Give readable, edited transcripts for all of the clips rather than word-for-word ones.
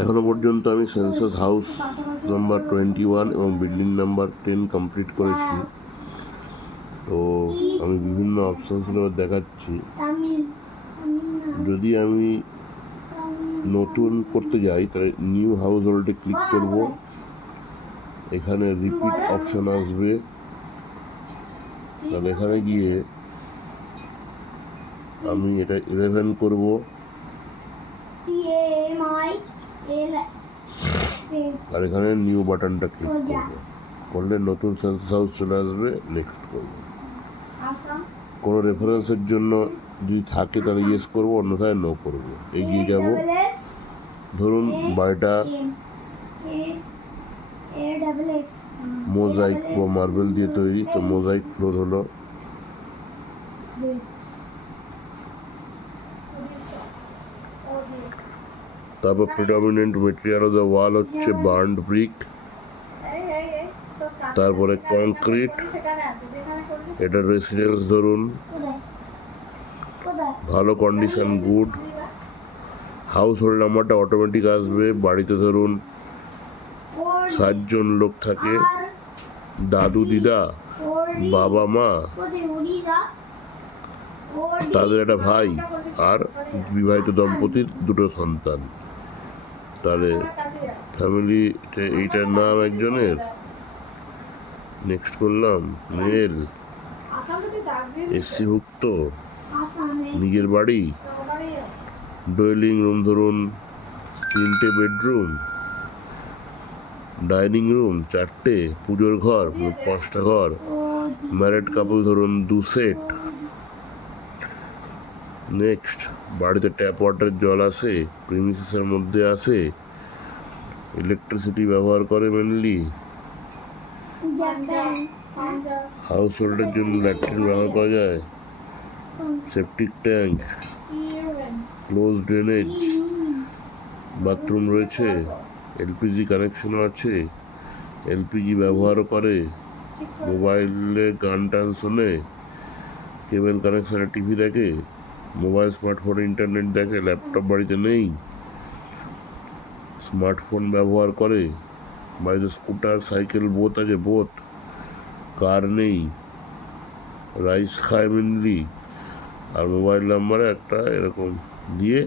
এখনো পর্যন্ত আমি সেন্সাস হাউস নাম্বার 21 এবং বিল্ডিং নাম্বার 10 কমপ্লিট করেছি। তো আমি বিভিন্ন অপশানসগুলো দেখাচ্ছি। যদি আমি নতুন করতে যাই তাহলে নিউ হাউস হোল্ডে ক্লিক করব। এখানে রিপিট অপশান আসবে, তাহলে এখানে গিয়ে আমি এটা 11 করব। আর এখানে নিউ বাটনটা ক্লিক করব, করলে নতুন সেন্সাস হাউস চলে আসবে। নেক্সট করব। কোনো রেফারেন্সের জন্য যদি থাকে তাহলে ইয়েস করবো, অন্যথায় নো করবো। এগিয়ে যাব। ধরুন বাড়িটা মোজাইক বা মার্বেল দিয়ে তৈরি, তো মোজাইক ফ্লোর হলো। তারপর প্রিডমিনেন্ট মেটেরিয়াল অফ দ্য ওয়াল হচ্ছে বার্নড ব্রিক, তারপরে কংক্রিট। এটা রেসিডেন্স ধরুন ভালো কন্ডিশন, গুড। হাউস হোল্ড নাম্বারটা অটোমেটিক আসবে। বাড়িতে ধরুন 7 জন লোক থাকে, দাদু দিদা বাবা মা, তাদের একটা ভাই আর বিবাহিত দম্পতির 2টো সন্তান। তাহলে ফ্যামিলিতে এইটার নাম একজনের। নেক্সট করলাম মেল, এসসি ভুক্ত, নিজের বাড়ি, ডোয়েলিং রুম ধরুন 3টে বেডরুম, ডাইনিং রুম 4টে, পুজোর ঘর 5টা ঘর, ম্যারেড কাপল ধরুন 2 সেট। নেক্সট, বাড়িতে ট্যাপ ওয়াটার জল আসে, প্রিমিসেসের মধ্যে আসে, ইলেকট্রিসিটি ব্যবহার করে মেনলি, হাউস হোল্ডের জন্য ল্যাট্রিন ব্যবহার করা যায়, septic tank, close drainage, bathroom রয়েছে, এলপিজি কানেকশনও আছে, এলপিজি ব্যবহারও করে, মোবাইলে গান টান শোনে, কেবল কানেকশানে টিভি দেখে, মোবাইল স্মার্টফোনে ইন্টারনেট দেখে, ল্যাপটপ বাড়িতে নেই, স্মার্টফোন ব্যবহার করে, বাড়িতে স্কুটার সাইকেল বোথ আছে, বোথ, কার নেই, রাইস খায় মেনলি। আর মোবাইল নাম্বারে একটা এরকম দিয়ে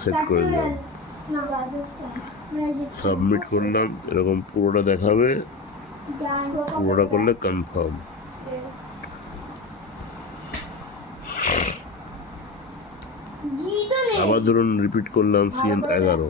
সেট করে দিলাম, সাবমিট করলাম। এরকম পুরোটা দেখাবে, পুরোটা করলে কনফার্ম। আবার ধরুন রিপিট করলাম CN11,